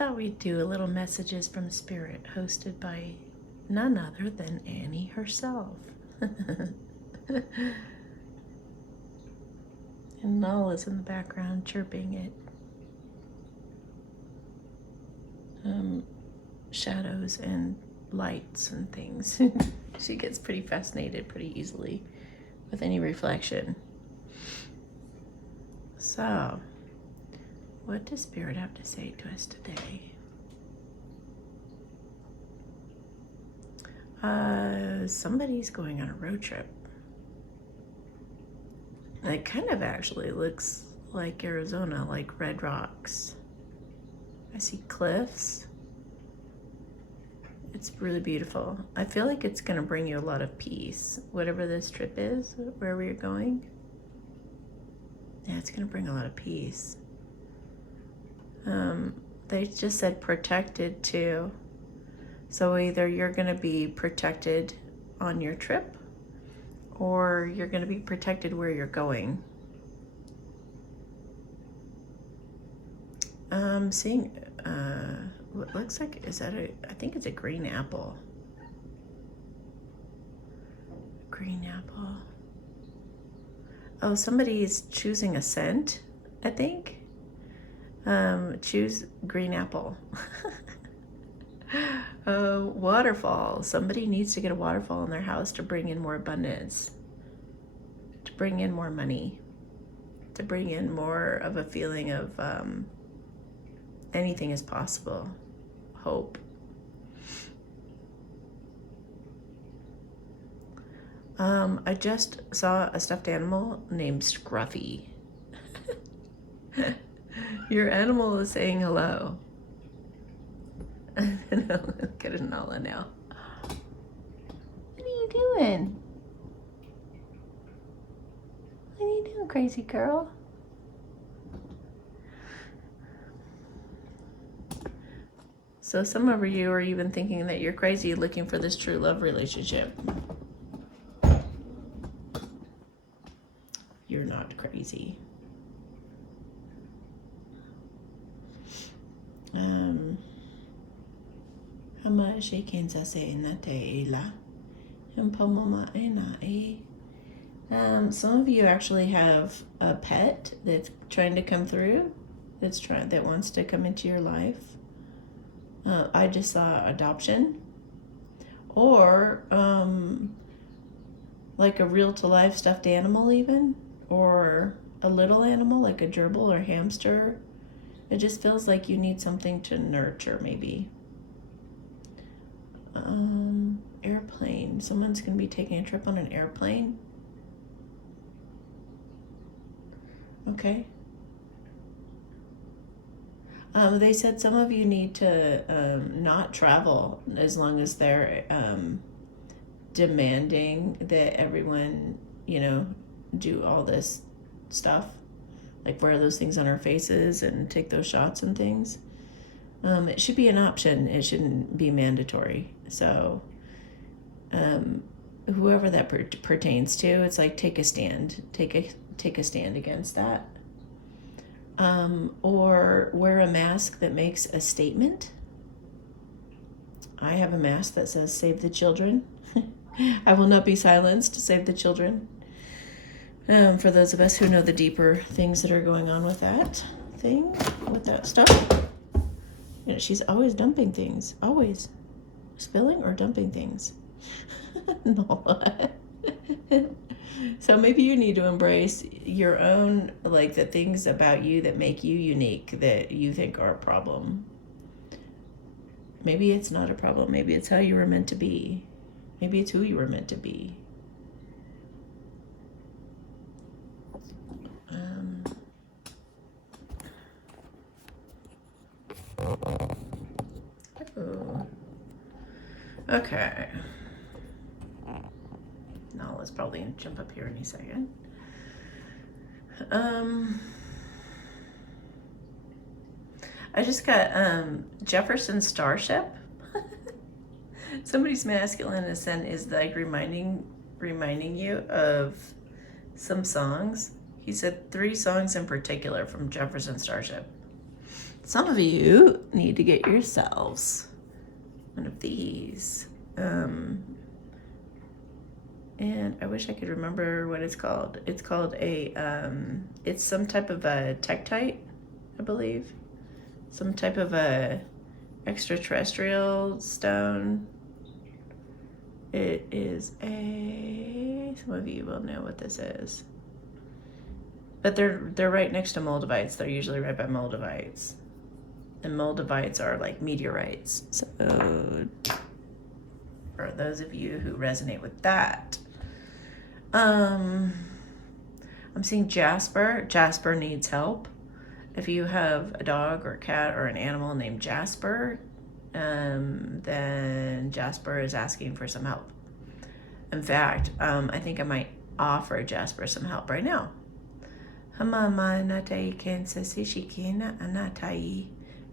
thought we'd do a little messages from Spirit hosted by none other than Annie herself. And Null is in the background chirping it. Shadows and lights and things. She gets pretty fascinated pretty easily with any reflection. So, what does Spirit have to say to us today? Somebody's going on a road trip. It kind of actually looks like Arizona, like red rocks. I see cliffs. It's really beautiful. I feel like it's going to bring you a lot of peace, whatever this trip is, wherever you're going. Yeah, it's going to bring a lot of peace. They just said protected too. So either you're going to be protected on your trip, or you're going to be protected where you're going. I'm seeing what looks like, is that I think it's a green apple. Green apple. Oh, somebody is choosing a scent, I think. Choose green apple. Waterfall. Somebody needs to get a waterfall in their house to bring in more abundance, to bring in more money, to bring in more of a feeling of anything is possible, hope. I just saw a stuffed animal named Scruffy. Your animal is saying hello. Look at Nala now. What are you doing? What are you doing, crazy girl? So some of you are even thinking that you're crazy looking for this true love relationship. You're not crazy. Hama she kenza se na te ela. Some of you actually have a pet that's trying to come through, that wants to come into your life. I just saw adoption, or like a real to life stuffed animal even, or a little animal like a gerbil or hamster. It just feels like you need something to nurture maybe. Airplane. Someone's going to be taking a trip on an airplane. Okay. They said some of you need to not travel as long as they're demanding that everyone, do all this stuff, like wear those things on our faces and take those shots and things. It should be an option. It shouldn't be mandatory. So whoever that pertains to, it's like take a stand. Take a stand against that. Or wear a mask that makes a statement. I have a mask that says save the children. I will not be silenced to save the children. For those of us who know the deeper things that are going on with that thing, with that stuff. She's always dumping things. Always. Spilling or dumping things. No. So maybe you need to embrace your own, like the things about you that make you unique, that you think are a problem. Maybe it's not a problem. Maybe it's how you were meant to be. Maybe it's who you were meant to be. Okay. No, let's probably gonna jump up here any second. I just got Jefferson Starship. Somebody's masculine ascent is like reminding you of some songs. He said 3 songs in particular from Jefferson Starship. Some of you need to get yourselves one of these. And I wish I could remember what it's called. It's called it's some type of a tektite, I believe. Some type of a extraterrestrial stone. It is some of you will know what this is. But they're right next to moldavites. They're usually right by moldavites. And moldavites are like meteorites. So for those of you who resonate with that. I'm seeing Jasper. Jasper needs help. If you have a dog or a cat or an animal named Jasper, then Jasper is asking for some help. In fact, I think I might offer Jasper some help right now.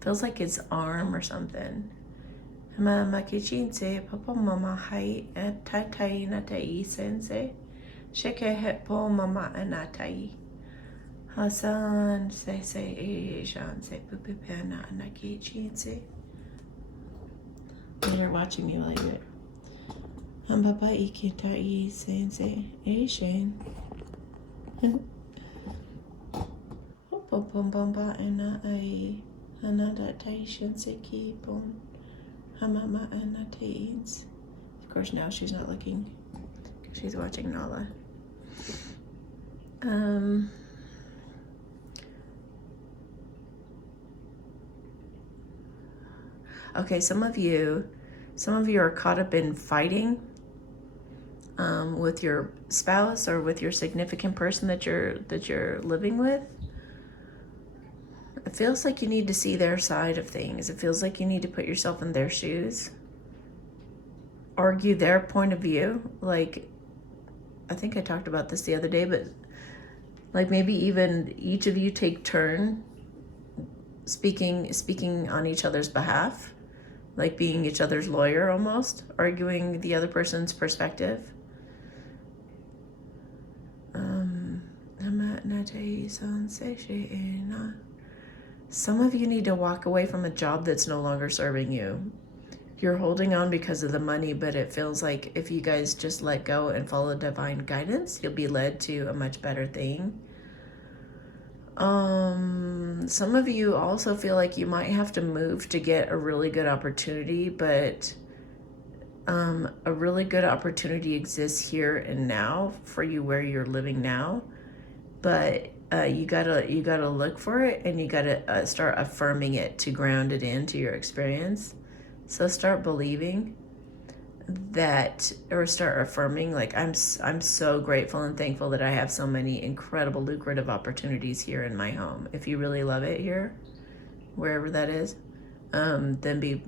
Feels like his arm or something. Hasan say Shan say pupipana anaki chinse. You're watching me like it. Baba ikitai sense Asian. Bamba and I another Taishan seki bone. Hamama and Tains. Of course, now she's not looking because she's watching Nala. Okay, some of you are caught up in fighting with your spouse or with your significant person that you're living with. It feels like you need to see their side of things. It feels like you need to put yourself in their shoes. Argue their point of view. Like, I think I talked about this the other day, but like maybe even each of you take turn speaking on each other's behalf. Like being each other's lawyer almost, arguing the other person's perspective. Some of you need to walk away from a job that's no longer serving you. You're holding on because of the money, but it feels like if you guys just let go and follow divine guidance, you'll be led to a much better thing. Some of you also feel like you might have to move to get a really good opportunity, but a really good opportunity exists here and now for you where you're living now. But you gotta look for it, and you gotta start affirming it to ground it into your experience. So start believing that, or start affirming, like I'm so grateful and thankful that I have so many incredible lucrative opportunities here in my home. If you really love it here, wherever that is, then be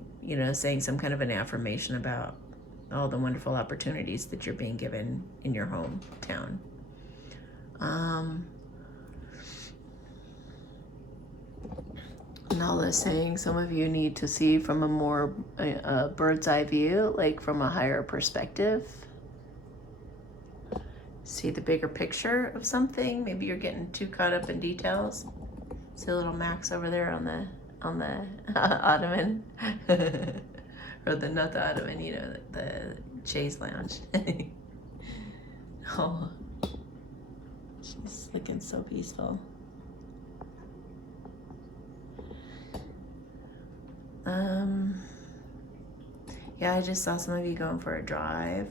saying some kind of an affirmation about all the wonderful opportunities that you're being given in your hometown. Nala saying some of you need to see from a more bird's eye view, like from a higher perspective. See the bigger picture of something. Maybe you're getting too caught up in details. See little Max over there on the ottoman, or not the ottoman, the chaise lounge. Oh, she's looking so peaceful. Yeah, I just saw some of you going for a drive.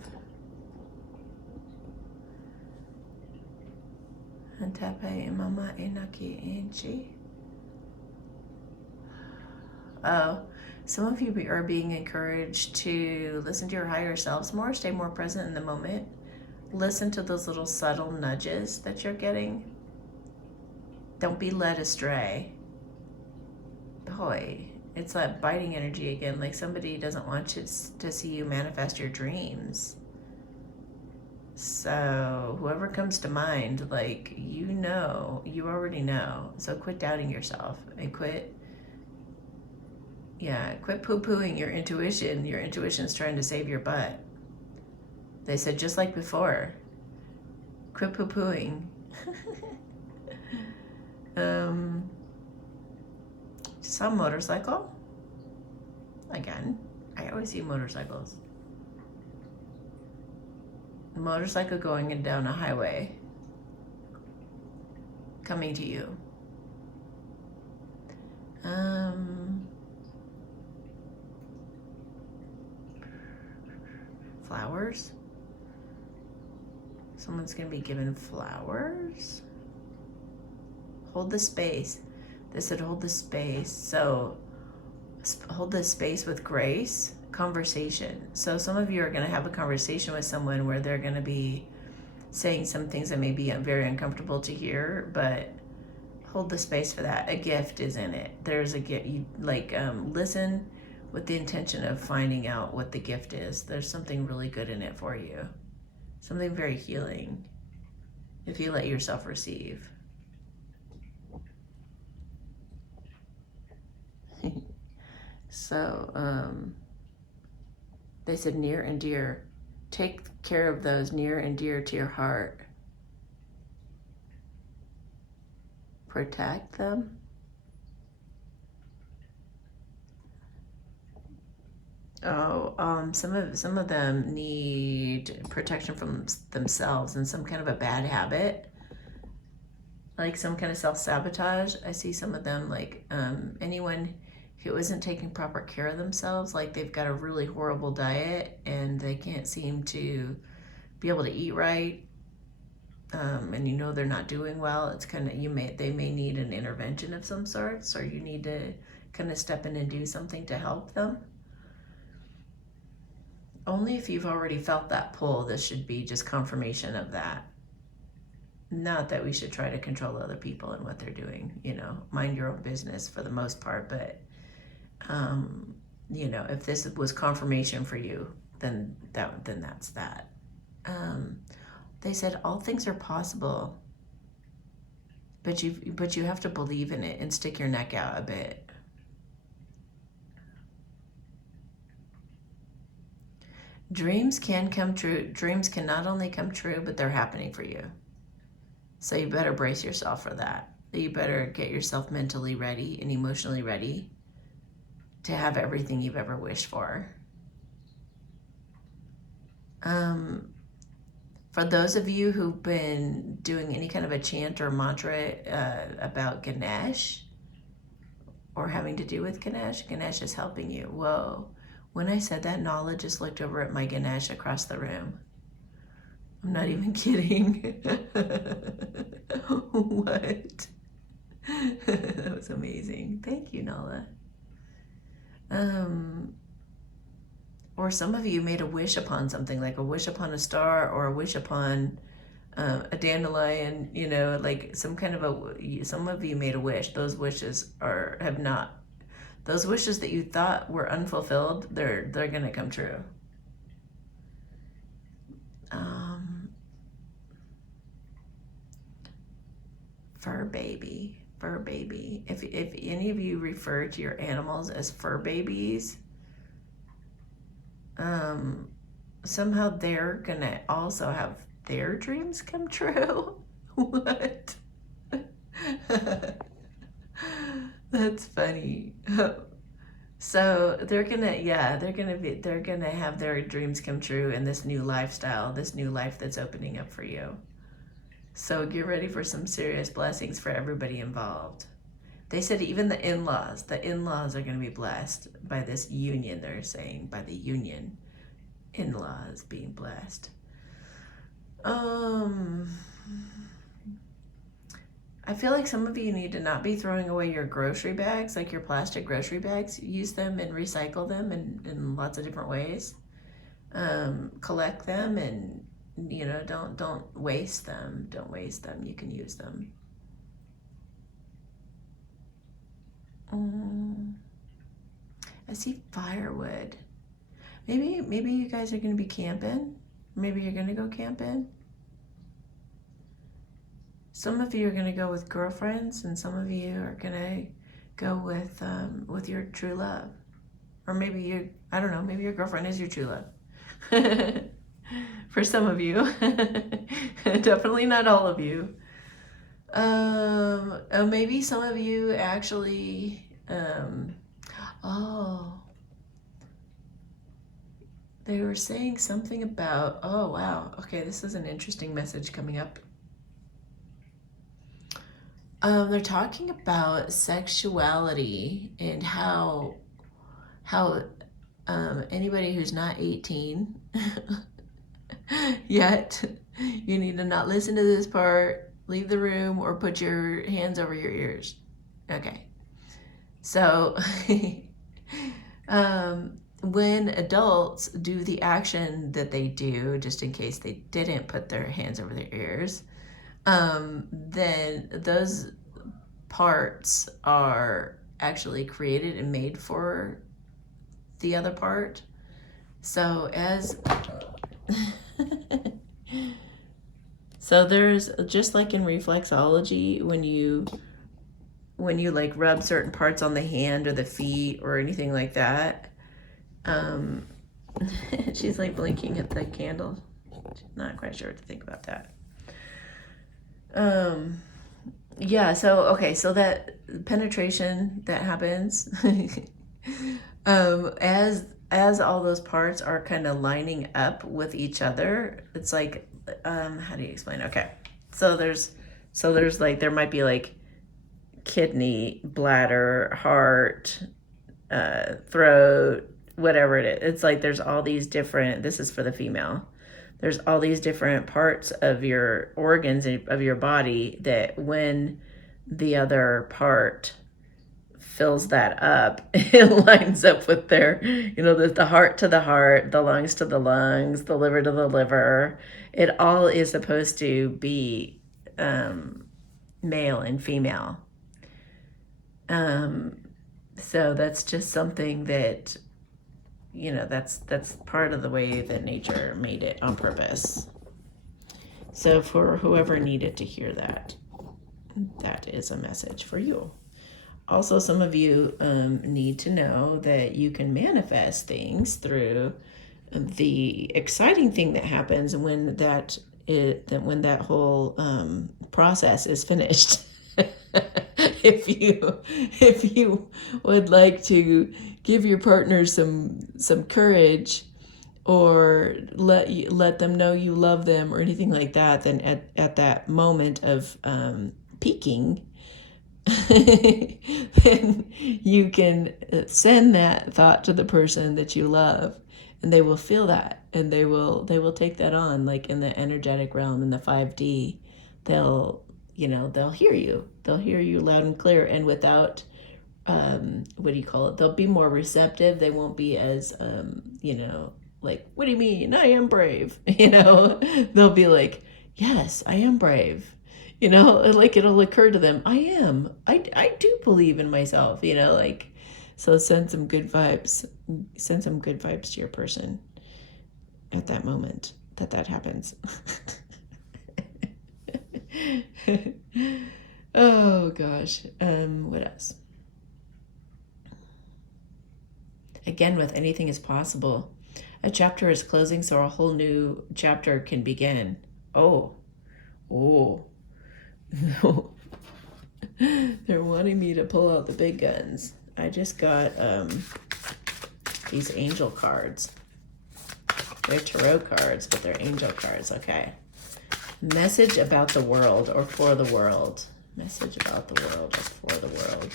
Oh, some of you are being encouraged to listen to your higher selves more, stay more present in the moment. Listen to those little subtle nudges that you're getting. Don't be led astray. Boy, it's that biting energy again, like somebody doesn't want to see you manifest your dreams. So whoever comes to mind, like, you already know. So quit doubting yourself and quit poo-pooing your intuition. Your intuition's trying to save your butt. They said, just like before, quit poo-pooing. Some motorcycle. Again, I always see motorcycles. A motorcycle going down a highway. Coming to you. Flowers. Someone's going to be given flowers. Hold the space. They said hold the space. So hold the space with grace. Conversation. So some of you are going to have a conversation with someone where they're going to be saying some things that may be very uncomfortable to hear, but hold the space for that. A gift is in it. There's a gift. You listen with the intention of finding out what the gift is. There's something really good in it for you. Something very healing if you let yourself receive. So they said near and dear. Take care of those near and dear to your heart. Protect them. Some of them need protection from themselves and some kind of a bad habit, like some kind of self-sabotage. I see some of them like anyone who isn't taking proper care of themselves, like they've got a really horrible diet and they can't seem to be able to eat right, and you know they're not doing well. It's kind of they may need an intervention of some sorts, or you need to kind of step in and do something to help them. Only if you've already felt that pull, this should be just confirmation of that. Not that we should try to control other people and what they're doing, mind your own business for the most part, but if this was confirmation for you, then that's that. They said all things are possible, but you have to believe in it and stick your neck out a bit. Dreams can come true. Dreams can not only come true, but they're happening for you. So you better brace yourself for that. You better get yourself mentally ready and emotionally ready to have everything you've ever wished for. For those of you who've been doing any kind of a chant or mantra about Ganesh or having to do with Ganesh is helping you. Whoa. When I said that, Nala just looked over at my Ganesh across the room. I'm not even kidding. What? That was amazing. Thank you, Nala. Or some of you made a wish upon something, like a wish upon a star or a wish upon a dandelion, like some kind of some of you made a wish. Those wishes those wishes that you thought were unfulfilled, they're going to come true. Fur baby. If any of you refer to your animals as fur babies, somehow they're going to also have their dreams come true. What? That's funny. So they're gonna have their dreams come true in this new lifestyle, this new life that's opening up for you. So get ready for some serious blessings for everybody involved. They said even the in-laws are going to be blessed by this union. They're saying by the union, in-laws being blessed. I feel like some of you need to not be throwing away your grocery bags, like your plastic grocery bags. Use them and recycle them in lots of different ways. Collect them and, don't waste them. Don't waste them. You can use them. I see firewood. Maybe you guys are going to be camping. Maybe you're going to go camping. Some of you are going to go with girlfriends, and some of you are going to go with your true love. Or maybe I don't know, maybe your girlfriend is your true love. For some of you. Definitely not all of you. Maybe some of you actually Oh, they were saying something about, oh, wow. Okay, this is an interesting message coming up. They're talking about sexuality and how anybody who's not 18 yet, you need to not listen to this part, leave the room, or put your hands over your ears. Okay. So, when adults do the action that they do, just in case they didn't put their hands over their ears, then those parts are actually created and made for the other part. So so there's, just like in reflexology, when you like rub certain parts on the hand or the feet or anything like that, she's like blinking at the candle. She's not quite sure what to think about that. Yeah, so okay, so that penetration that happens, as all those parts are kind of lining up with each other, it's like, how do you explain? Okay, so there's like, there might be like kidney, bladder, heart, throat, whatever it is. It's like there's all these different, this is for the female, there's all these different parts of your organs of your body that when the other part fills that up, it lines up with their, the heart to the heart, the lungs to the lungs, the liver to the liver. It all is supposed to be male and female. So that's just something that, that's part of the way that nature made it on purpose. So for whoever needed to hear that, that is a message for you. Also, some of you need to know that you can manifest things through the exciting thing that happens when that whole process is finished. If you would like to give your partner some courage, or let them know you love them or anything like that, then at that moment of peaking, then you can send that thought to the person that you love, and they will feel that, and they will take that on, like in the energetic realm, in the 5D. They'll hear you. They'll hear you loud and clear, and without what do you call it? They'll be more receptive. They won't be as like, what do you mean? I am brave. They'll be like, yes, I am brave. Like it'll occur to them, I do believe in myself, like, so send some good vibes to your person at that moment that happens. Oh gosh. What else? Again, with anything is possible. A chapter is closing, so a whole new chapter can begin. Oh. They're wanting me to pull out the big guns. I just got these angel cards. They're tarot cards, but they're angel cards. Okay. Message about the world, or for the world. Message about the world, or for the world.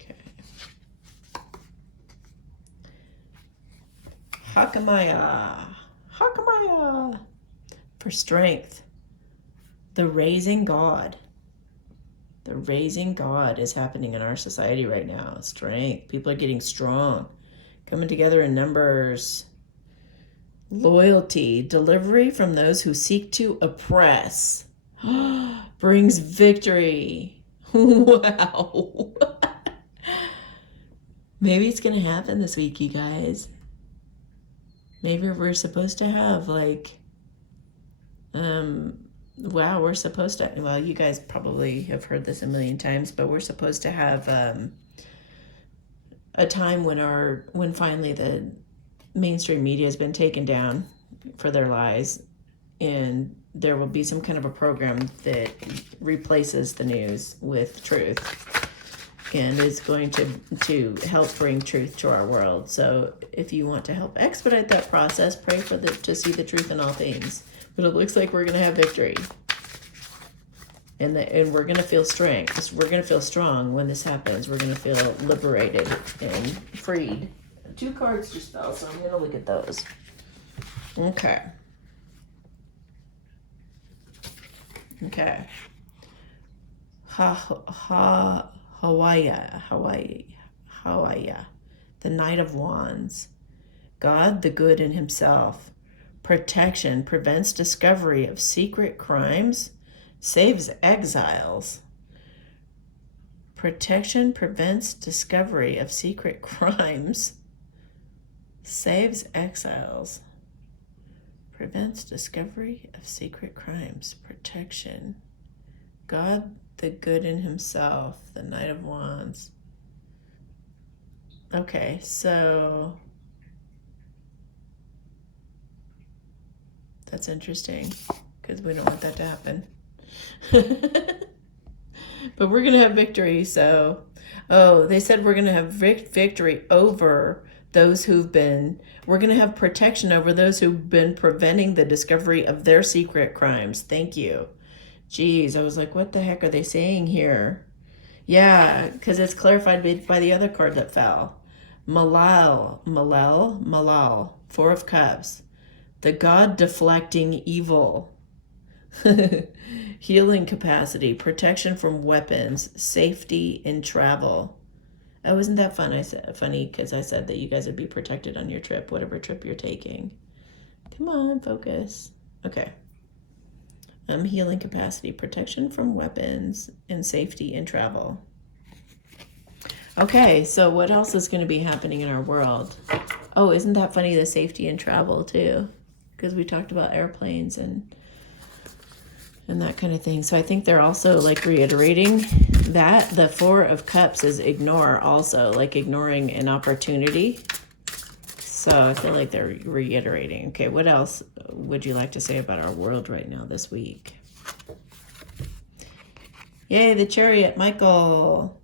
Okay. Hakamaya. For strength. The raising God. The raising God is happening in our society right now. Strength. People are getting strong. Coming together in numbers. Loyalty. Delivery from those who seek to oppress. Brings victory. Wow. Maybe it's going to happen this week, you guys. Maybe we're supposed to have wow, we're supposed to, well, you guys probably have heard this a million times, but we're supposed to have a time when finally the mainstream media has been taken down for their lies, and there will be some kind of a program that replaces the news with truth and is going to help bring truth to our world. So if you want to help expedite that process, pray for to see the truth in all things. But it looks like we're going to have victory. And we're going to feel strength. We're going to feel strong when this happens. We're going to feel liberated and freed. 2 cards just fell, so I'm going to look at those. Okay. Okay. Hawaii. The Knight of Wands. God, the good in himself. Protection prevents discovery of secret crimes. Saves exiles. Protection prevents discovery of secret crimes. Saves exiles. Prevents discovery of secret crimes. Protection. God, the good in himself. The Knight of Wands. Okay, so that's interesting because we don't want that to happen. But we're going to have victory. So, they said we're going to have victory over those we're going to have protection over those who've been preventing the discovery of their secret crimes. Thank you. Geez, I was like, what the heck are they saying here? Yeah, because it's clarified by the other card that fell. Malal, 4 of Cups. The God deflecting evil. Healing capacity, protection from weapons, safety in travel. Oh, isn't that fun? Funny because I said that you guys would be protected on your trip, whatever trip you're taking. Come on, focus. Okay. Healing capacity, protection from weapons, and safety in travel. Okay, so what else is going to be happening in our world? Oh, isn't that funny, the safety in travel too? Because we talked about airplanes and that kind of thing. So I think they're also like reiterating that. The 4 of Cups is ignore also, like ignoring an opportunity. So I feel like they're reiterating. Okay, what else would you like to say about our world right now this week? Yay, the Chariot, Michael.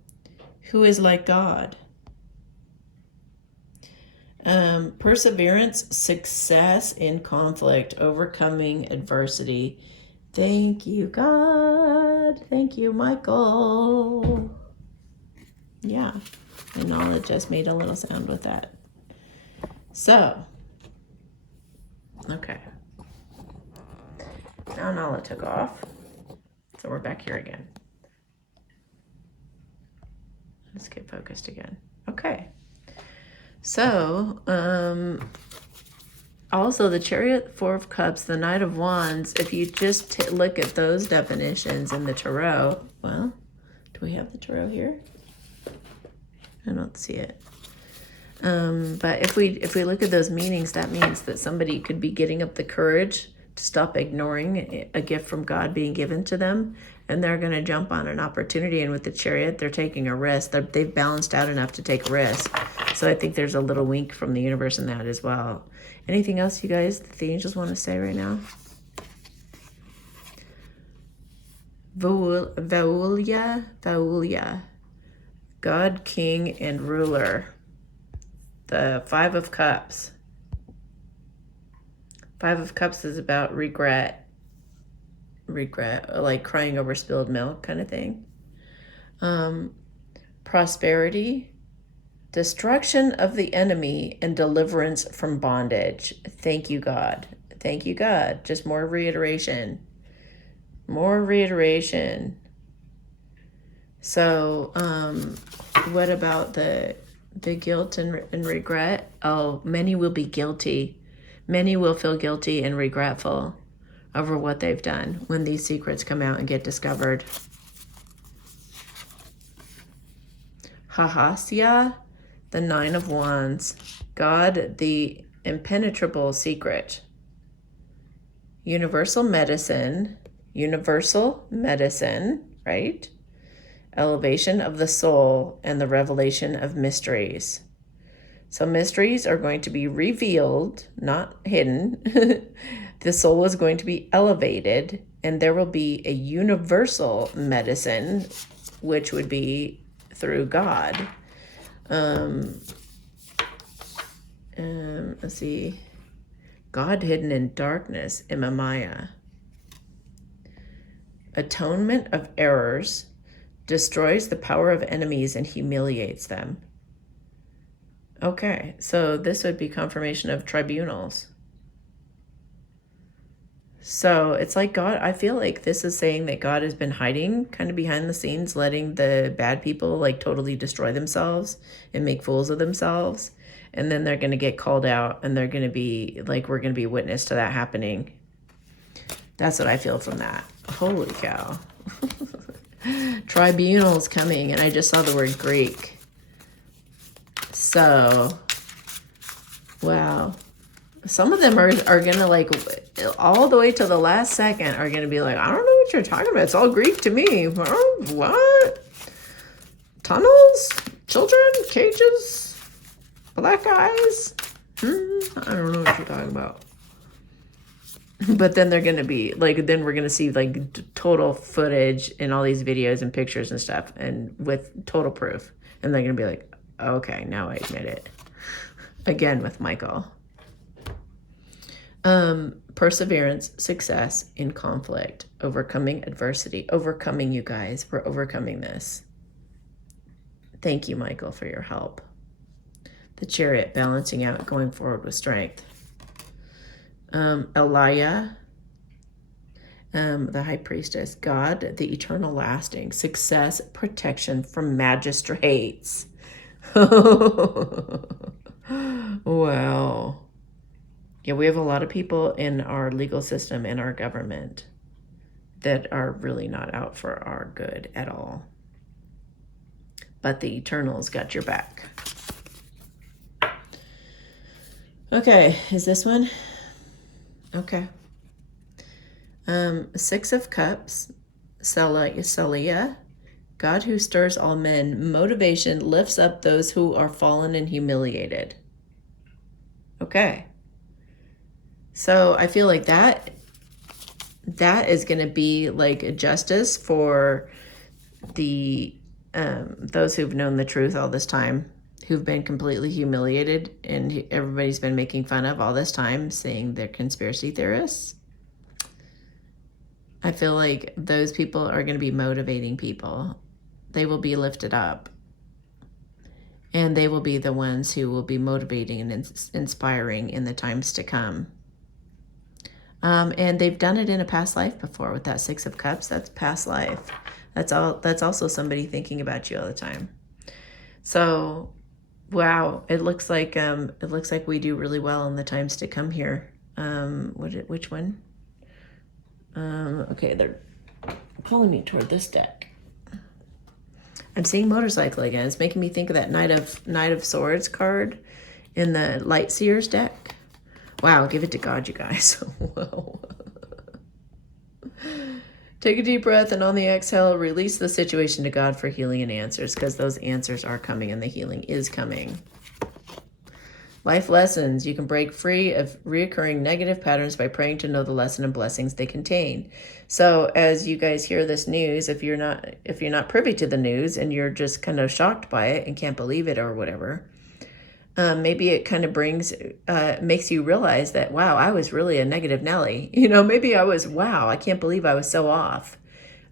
Who is like God? Perseverance, success in conflict, overcoming adversity. Thank you, God. Thank you, Michael. Yeah, and knowledge just made a little sound with that. So, okay. Now Nala took off. So we're back here again. Let's get focused again. Okay. So, also the Chariot, 4 of Cups, the Knight of Wands, if you just look at those definitions in the Tarot, well, do we have the Tarot here? I don't see it. But if we look at those meanings, that means that somebody could be getting up the courage to stop ignoring a gift from God being given to them, and they're going to jump on an opportunity. And with the Chariot, they're taking a risk. They've balanced out enough to take a risk. So I think there's a little wink from the universe in that as well. Anything else, you guys, that the angels want to say right now? Vaulia, God, King, and Ruler. The 5 of Cups. 5 of Cups is about regret, like crying over spilled milk kind of thing. Prosperity, destruction of the enemy, and deliverance from bondage. Thank you, God. Thank you, God. Just more reiteration. More reiteration. So, what about the guilt and regret? Oh, many will be guilty. Many will feel guilty and regretful over what they've done when these secrets come out and get discovered. Hahasya, the 9 of Wands. God, the impenetrable secret. Universal medicine, right? Elevation of the soul and the revelation of mysteries. So mysteries are going to be revealed, not hidden. The soul is going to be elevated, and there will be a universal medicine, which would be through God. Let's see. God hidden in darkness, Imamaya. Atonement of errors destroys the power of enemies and humiliates them. Okay, so this would be confirmation of tribunals. So it's like God, I feel like this is saying that God has been hiding kind of behind the scenes, letting the bad people like totally destroy themselves and make fools of themselves. And then they're going to get called out, and they're going to be like, we're going to be witness to that happening. That's what I feel from that. Holy cow. Tribunals coming, and I just saw the word Greek. So, wow. Some of them are going to like, all the way to the last second, are going to be like, I don't know what you're talking about. It's all Greek to me. What? Tunnels? Children? Cages? Black eyes? I don't know what you're talking about. But then they're going to be like, then we're going to see like total footage in all these videos and pictures and stuff, and with total proof. And they're going to be like, okay, now I admit it. Again with Michael. Perseverance, success in conflict, overcoming adversity, overcoming, you guys. We're overcoming this. Thank you, Michael, for your help. The Chariot, balancing out, going forward with strength. Elia, the High Priestess, God, the eternal lasting, success, protection from magistrates. Wow. Yeah, we have a lot of people in our legal system and our government that are really not out for our good at all. But the Eternal's got your back. Okay, is this one? Okay. Six of Cups, Celia, God who stirs all men, motivation lifts up those who are fallen and humiliated. Okay. So I feel like that is going to be like a justice for the those who've known the truth all this time, who've been completely humiliated, and everybody's been making fun of all this time, saying they're conspiracy theorists. I feel like those people are going to be motivating people. They will be lifted up. And they will be the ones who will be motivating and inspiring in the times to come. And they've done it in a past life before with that Six of Cups. That's past life. That's also somebody thinking about you all the time. So, wow, it looks like we do really well in the times to come here. Which one? Okay, they're pulling me toward this deck. I'm seeing motorcycle again. It's making me think of that Knight of Swords card in the Light Seers deck. Wow, give it to God, you guys. Whoa. Take a deep breath, and on the exhale, release the situation to God for healing and answers, because those answers are coming and the healing is coming. Life lessons. You can break free of reoccurring negative patterns by praying to know the lesson and blessings they contain. So as you guys hear this news, if you're not privy to the news and you're just kind of shocked by it and can't believe it or whatever, maybe it kind of makes you realize that, wow, I was really a negative Nelly. Maybe wow, I can't believe I was so off.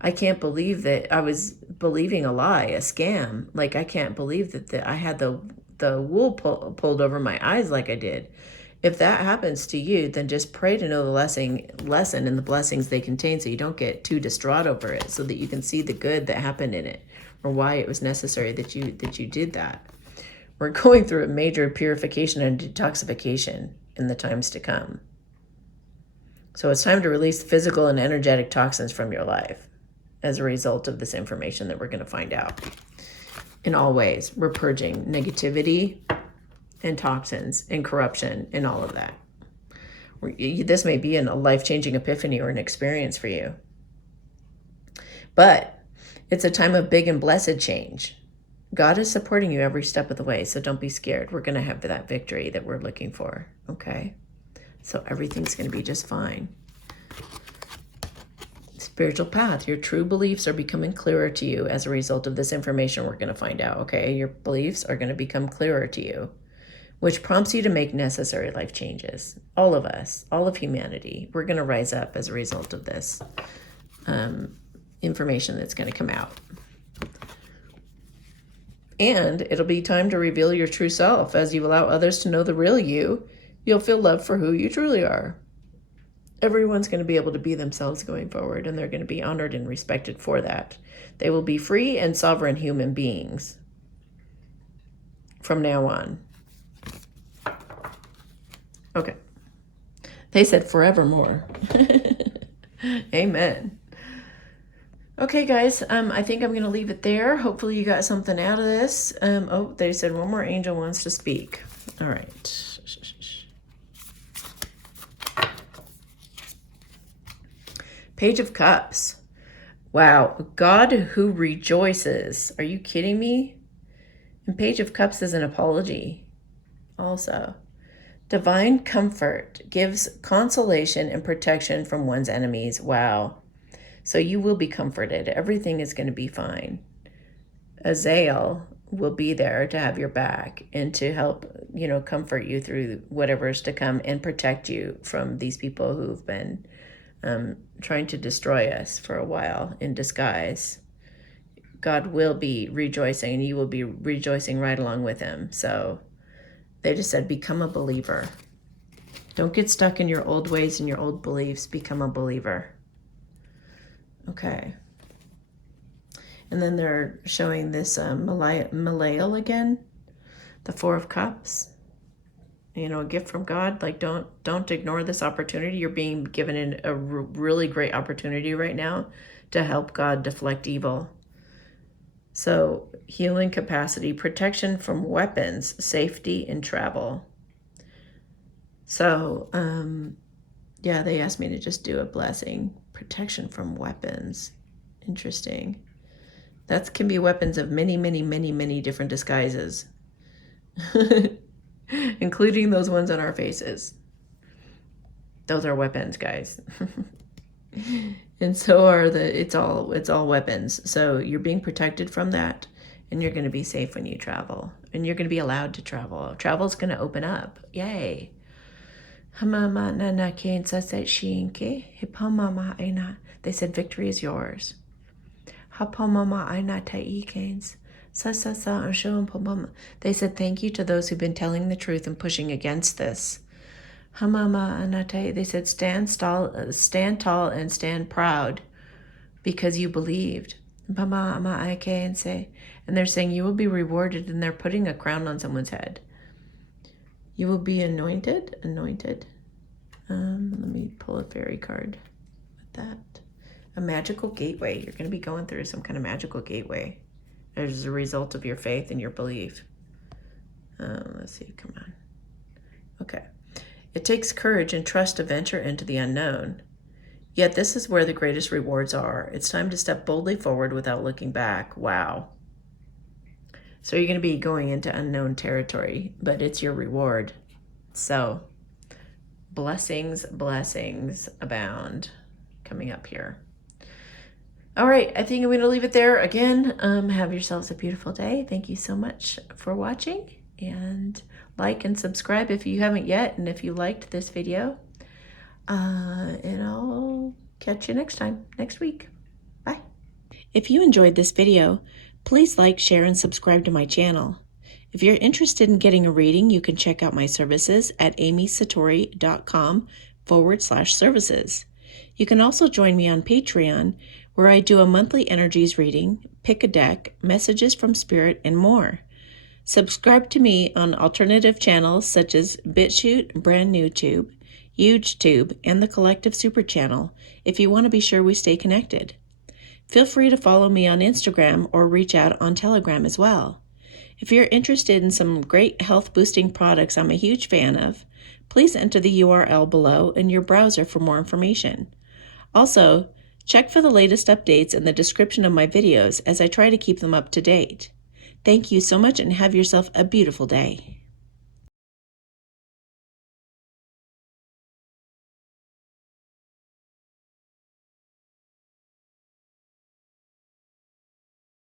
I can't believe that I was believing a lie, a scam. Like, I can't believe that I had the wool pulled over my eyes like I did. If that happens to you, then just pray to know the lesson and the blessings they contain, so you don't get too distraught over it, so that you can see the good that happened in it, or why it was necessary that you did that. We're going through a major purification and detoxification in the times to come. So it's time to release physical and energetic toxins from your life as a result of this information that we're going to find out. In all ways, we're purging negativity and toxins and corruption and all of that. This may be a life-changing epiphany or an experience for you. But it's a time of big and blessed change. God is supporting you every step of the way, so don't be scared. We're going to have that victory that we're looking for, okay? So everything's going to be just fine. Spiritual path. Your true beliefs are becoming clearer to you as a result of this information we're going to find out, okay? Your beliefs are going to become clearer to you, which prompts you to make necessary life changes. All of us, all of humanity, we're going to rise up as a result of this information that's going to come out. And it'll be time to reveal your true self. As you allow others to know the real you, you'll feel loved for who you truly are. Everyone's going to be able to be themselves going forward, and they're going to be honored and respected for that. They will be free and sovereign human beings from now on. Okay. They said forevermore. Amen. Okay, guys, I think I'm going to leave it there. Hopefully you got something out of this. Oh, they said one more angel wants to speak. All right. Page of Cups. Wow. God who rejoices. Are you kidding me? And Page of Cups is an apology also. Divine comfort gives consolation and protection from one's enemies. Wow. So you will be comforted. Everything is going to be fine. Azael will be there to have your back and to help, comfort you through whatever is to come and protect you from these people who've been trying to destroy us for a while in disguise. God will be rejoicing, and you will be rejoicing right along with him. So they just said, become a believer. Don't get stuck in your old ways and your old beliefs. Become a believer. Okay. And then they're showing this Malael again, the Four of Cups. A gift from God. Like, don't ignore this opportunity. You're being given a really great opportunity right now to help God deflect evil. So, healing capacity, protection from weapons, safety, and travel. So, yeah, they asked me to just do a blessing. Protection from weapons. Interesting. That can be weapons of many, many, many, many different disguises. Including those ones on our faces. Those are weapons, guys. And so are it's all weapons. So you're being protected from that, and you're going to be safe when you travel, and you're going to be allowed to travel. Travel's going to open up. Yay. They said victory is yours. They said thank you to those who've been telling the truth and pushing against this. They said stand tall and stand proud because you believed. And they're saying you will be rewarded, and they're putting a crown on someone's head. You will be anointed. Let me pull a fairy card with that. A magical gateway. You're going to be going through some kind of magical gateway as a result of your faith and your belief. Let's see. Come on. Okay. It takes courage and trust to venture into the unknown. Yet this is where the greatest rewards are. It's time to step boldly forward without looking back. Wow. So you're going to be going into unknown territory, but it's your reward. So blessings abound coming up here. All right, I think I'm going to leave it there. Again, have yourselves a beautiful day. Thank you so much for watching, and like and subscribe if you haven't yet, and if you liked this video. And I'll catch you next week. Bye. If you enjoyed this video, please like, share, and subscribe to my channel. If you're interested in getting a reading, you can check out my services at amysatori.com/services. You can also join me on Patreon, where I do a monthly energies reading, pick a deck, messages from spirit, and more. Subscribe to me on alternative channels such as BitChute, Brand New Tube, HugeTube, and the Collective Super Channel if you want to be sure we stay connected. Feel free to follow me on Instagram or reach out on Telegram as well. If you're interested in some great health-boosting products I'm a huge fan of, please enter the URL below in your browser for more information. Also, check for the latest updates in the description of my videos as I try to keep them up to date. Thank you so much and have yourself a beautiful day.